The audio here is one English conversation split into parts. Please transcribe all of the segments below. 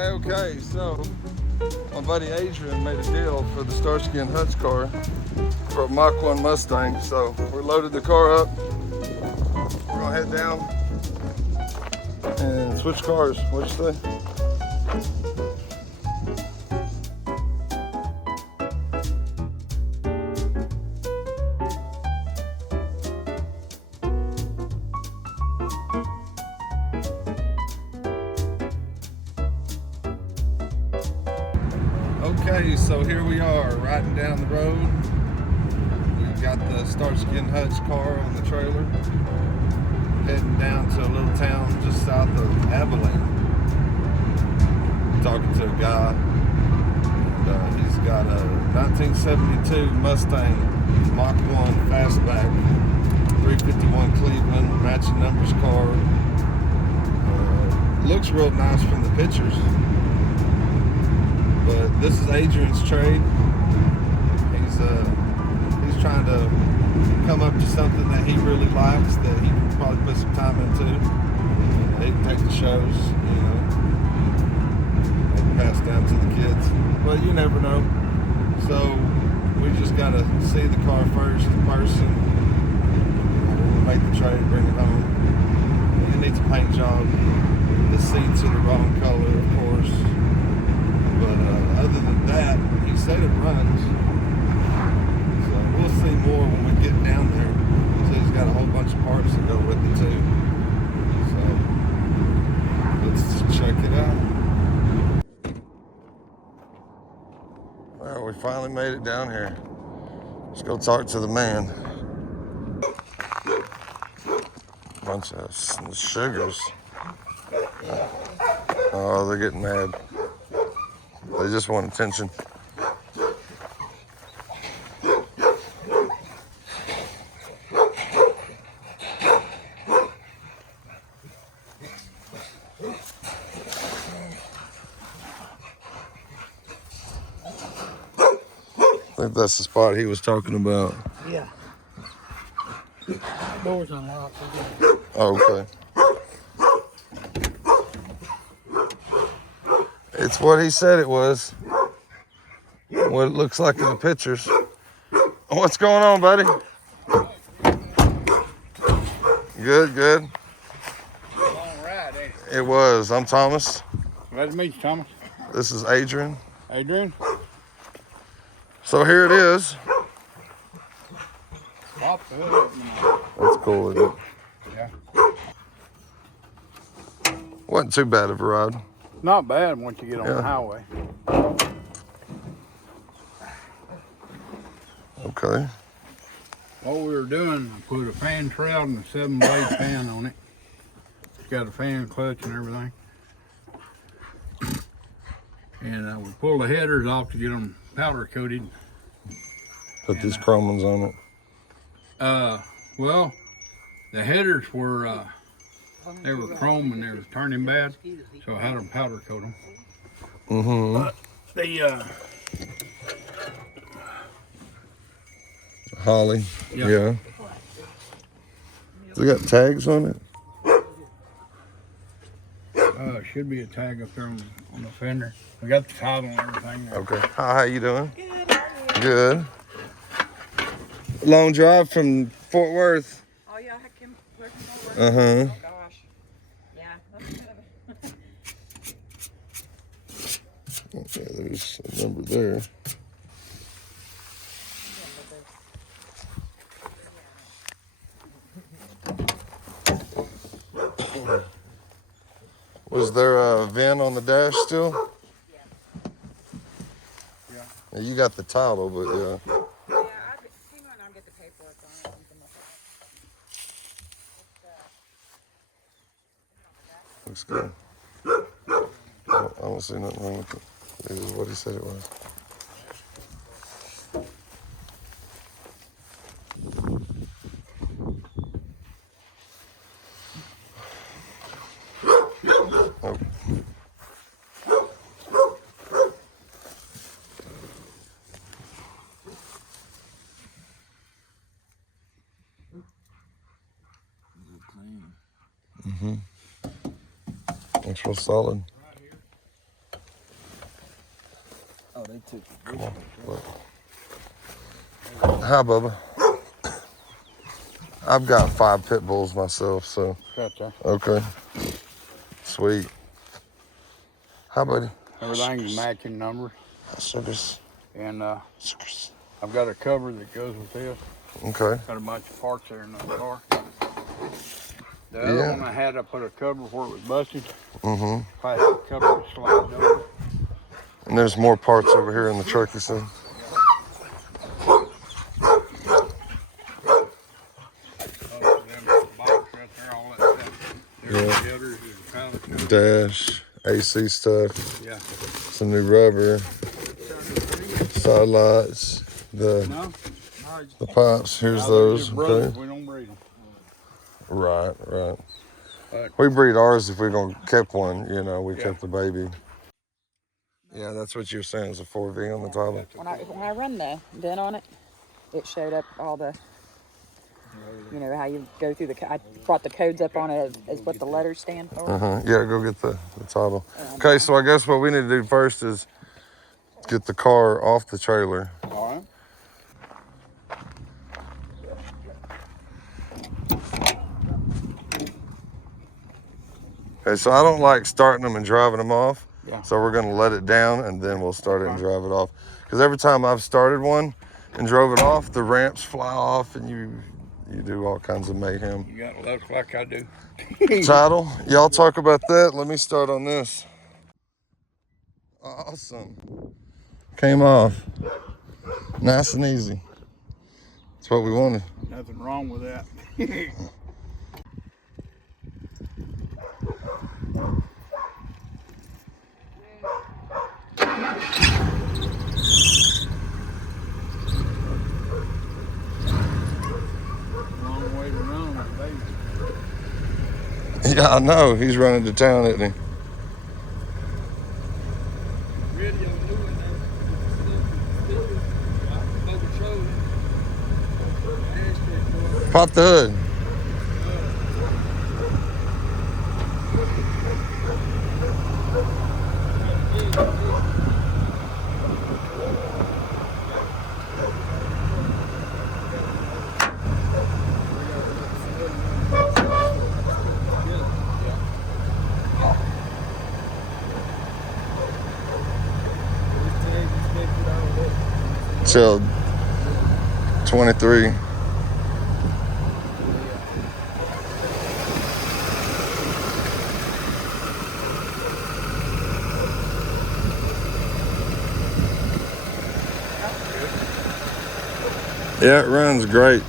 Okay, so my buddy Adrian made a deal for the Starkey and Hutch car for a Mach 1 Mustang. So we loaded the car up. We're gonna head down and switch cars. What'd you say? Okay, so here we are riding down the road. We've got the Starkey and Hutch car on the trailer, heading down to a little town just south of Abilene. Talking to a guy, and he's got a 1972 Mustang Mach 1 Fastback, 351 Cleveland, matching numbers car. Looks real nice from the pictures. But this is Adrian's trade. He's trying to come up to something that he really likes, that he can probably put some time into. He can take the shows, maybe pass down to the kids. But you never know. So we just gotta see the car first in person. We'll make the trade, bring it home. It needs a paint job. The seats are the wrong color, of course. But other than that, he said it runs. So we'll see more when we get down there. So he's got a whole bunch of parts that go with it too. So let's check it out. Well, we finally made it down here. Let's go talk to the man. Bunch of sugars. Oh, they're getting mad. They just want attention. I think that's the spot he was talking about. Yeah. Door's unlocked. Oh, okay. It's what he said it was. What it looks like in the pictures. What's going on, buddy? Good, good. Long ride, ain't it? It was. I'm Thomas. Glad to meet you, Thomas. This is Adrian. Adrian. So here it is. Pop the hood. That's cool, isn't it? Yeah. Wasn't too bad of a ride. Not bad once you get on the highway. Okay. What we were doing, I put a fan shroud and a 7-blade fan on it. It's got a fan clutch and everything. And we pulled the headers off to get them powder coated. Put these chrome ones on it. Well, the headers were they were chrome and they were turning bad, so I had them powder coat them. Mm-hmm. The Holly. Yeah. They got tags on it? Should be a tag up there on the fender. We got the title and everything there. Okay. Hi, how you doing? Good, how are you? Good. Long drive from Fort Worth. Oh yeah, I came working from work. Uh-huh. Oh gosh. Yeah, that's kind of Okay, there's a number there. Was there a VIN on the dash still? Yeah. You got the title, but yeah. Yeah, hang on, I'll get the paperwork on it. Looks good. I don't see nothing wrong with it. This is what he said it was. Oh. Mm-hmm. Looks real solid. they took it. Come on. Look. Hi, Bubba. I've got 5 pit bulls myself, so. Gotcha. Okay. Sweet. Hi, buddy. Everything's matching numbers. Suckers. And Suckers. I've got a cover that goes with this. Okay. Got a bunch of parts there in the car. The other one I had, I put a cover where it was busted. Mm-hmm. Plastic cover slides over. And there's more parts over here in the truck, you said? Dash, AC stuff. Yeah. Some new rubber. Side lights. The pipes. Here's those. Okay. We don't breed them. Right. We breed ours if we're gonna keep one. You know, we kept the baby. Yeah, that's what you were saying. It's a 4V on the title. When I run the dent on it, it showed up all the, you know, how you go through I brought the codes up on it as what the letters stand for. Yeah, go get the title. Okay, so I guess what we need to do first is get the car off the trailer. All right. Okay, so I don't like starting them and driving them off. Yeah. So we're gonna let it down and then we'll start it and drive it off. Because every time I've started one and drove it off, the ramps fly off and you do all kinds of mayhem. You got luck like I do. Title, y'all talk about that. Let me start on this. Awesome. Came off. Nice and easy. That's what we wanted. Nothing wrong with that. Long way to run with baby. Yeah, I know. He's running to town, isn't he? Pop the hood. Till 23. Yeah, it runs great.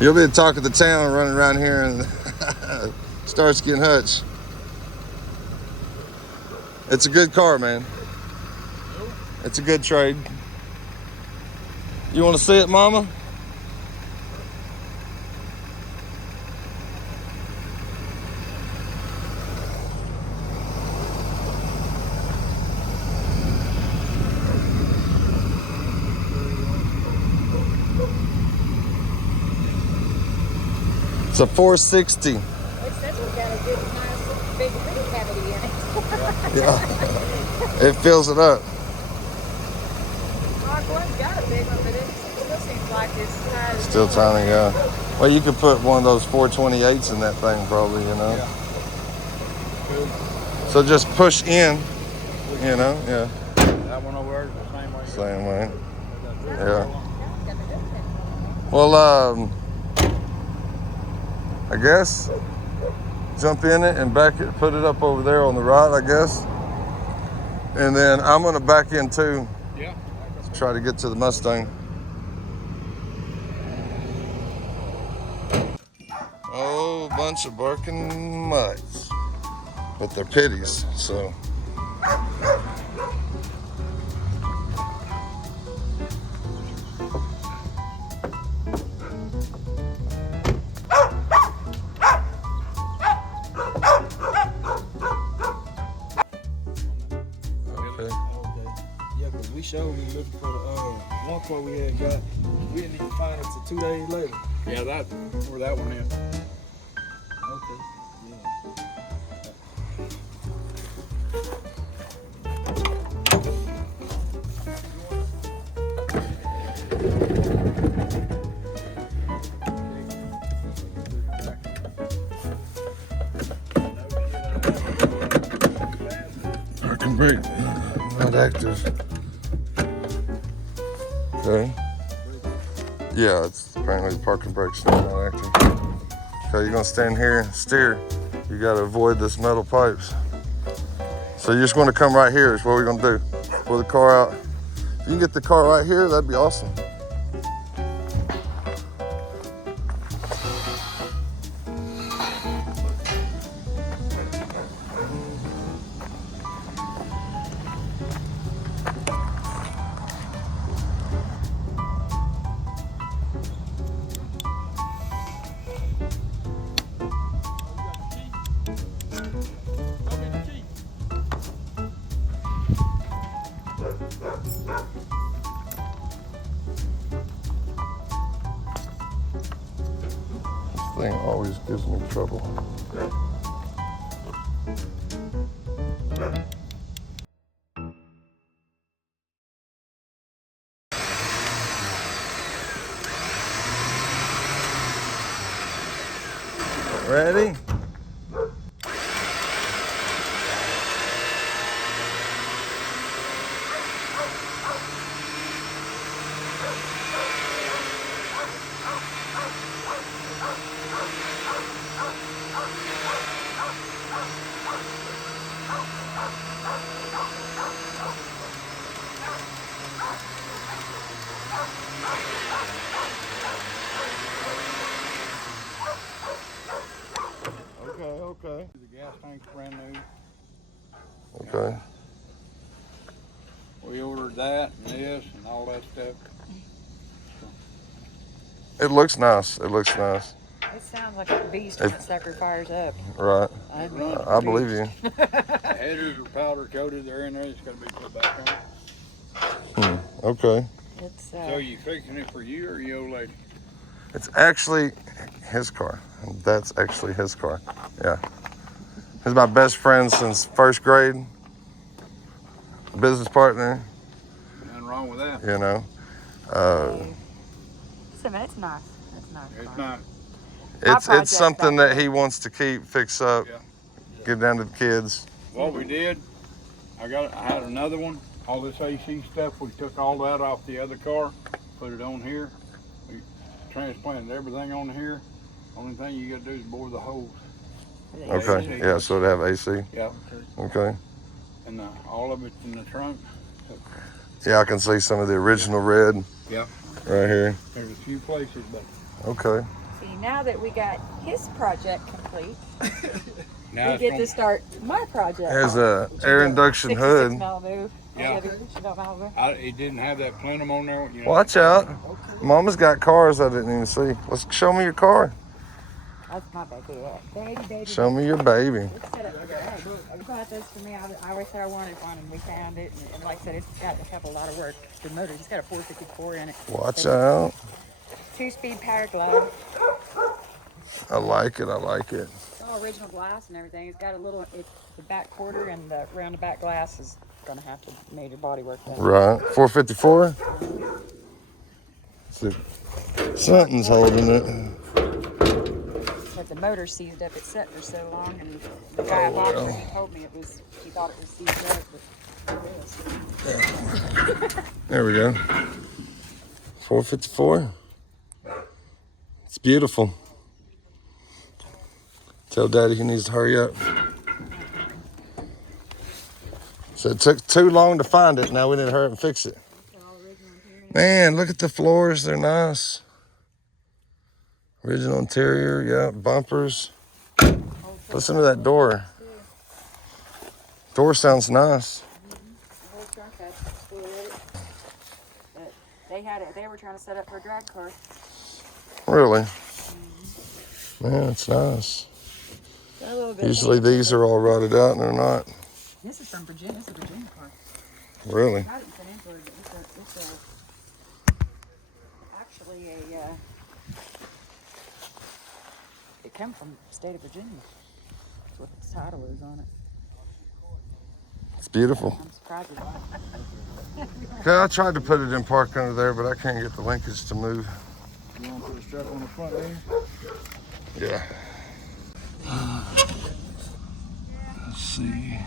You'll be the talk of the town running around here and Starkey and Hutch. It's a good car, man. It's a good trade. You want to see it, Mama? It's a 460. It says we got a good, nice, big ring cavity in it. Yeah. It fills it up. One's got a big one, but it still seems like it's tiny. Still tiny, yeah. Well, you could put one of those 428s in that thing, probably, you know. Yeah. So just push in, you know, yeah. That one over there is the same way. Same way. Yeah. Well, I guess jump in it and back it, put it up over there on the right, I guess. And then I'm gonna back in too. Yeah. Try to get to the Mustang. Oh, bunch of barking mutts. But they're pitties, so. We showed we looking for the one car we had got. We didn't even find it till 2 days later. Yeah, that's where that one is. Okay. parking brake not active. Okay. Yeah, it's apparently the parking brake's still not active. Okay, you're gonna stand here and steer. You gotta avoid this metal pipes. So you're just gonna come right here is what we're gonna do. Pull the car out. If you can get the car right here, that'd be awesome. This thing always gives me trouble. Ready? Okay. The gas tank's brand new. Okay. We ordered that and this and all that stuff. It looks nice. It looks nice. It sounds like a beast when that sucker fires up. Right. I believe you. The headers are powder coated. They're in there. It's got to be put back on. Okay. It's So you fixing it for you or your old lady? It's actually his car. That's actually his car. Yeah. He's my best friend since first grade. Business partner, Nothing wrong with that. you know. it's nice. It's nice. It's not. It's something that he wants to keep, fix up, Yeah. give down to the kids. What we did, I had another one. All this AC stuff, we took all that off the other car, put it on here. We transplanted everything on here. Only thing you got to do is bore the hose. Okay. Yeah, so it have AC. Yeah. Okay. And all of it's in the trunk. Yeah, I can see some of the original red Yep. right here. There's a few places, but Okay. See, now that we got his project complete, now we it's get gonna- to start my project. There's a air induction 66 hood. Malibu. Yeah. Malibu. It didn't have that plenum on there. You know. Watch out. Mama's got cars I didn't even see. Let's show me your car. That's my baby. Baby. Show me your baby. It's set up for that. You bought this for me. I always said I wanted one, and we found it. And like I said, it's got a lot of work. The motor, it's got a 454 in it. Watch out. 2-speed power glide. I like it. I like it. It's all original glass and everything. It's got a little, the back quarter and the round the back glass is gonna have to major body work done. Right. 454. Something's holding it. But the motor seized up. It's set for so long, and the guy boxer he told me he thought it was seized up, but it is. There we go. 454. It's beautiful. Tell Daddy he needs to hurry up. So it took too long to find it. Now we need to hurry up and fix it. Man, look at the floors. They're nice. Original interior, yeah, bumpers. Listen to that door. Door sounds nice. The whole trunk had full of it. But they had it. They were trying to set up for a drag car. Really? Man, it's nice. Got a little bit. Usually these are all rotted out and they're not. This is from Virginia. This is a Virginia car. Really? I didn't put into it. It's actually a. It came from the state of Virginia. That's what its title is on it. It's beautiful. I'm surprised it's not. Okay, I tried to put it in park under there, but I can't get the linkage to move. You want to put a strap on the front there? Yeah. Let's see.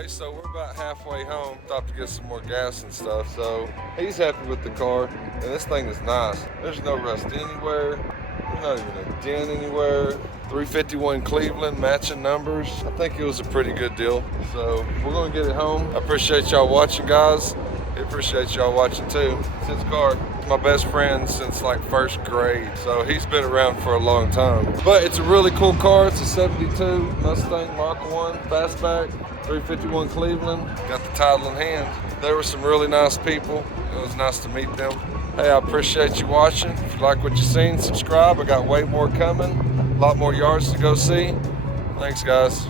Okay, so we're about halfway home. Stopped to get some more gas and stuff. So he's happy with the car, and this thing is nice. There's no rust anywhere. There's not even a dent anywhere. 351 Cleveland, matching numbers. I think it was a pretty good deal. So we're gonna get it home. I appreciate y'all watching, guys. I appreciate y'all watching too. It's his car. My best friend since like first grade, so he's been around for a long time. But it's a really cool car. It's a 72 Mustang Mach 1 Fastback, 351 Cleveland. Got the title in hand. There were some really nice people. It was nice to meet them. Hey, I appreciate you watching. If you like what you've seen, subscribe. I got way more coming. A lot more yards to go see. Thanks, guys.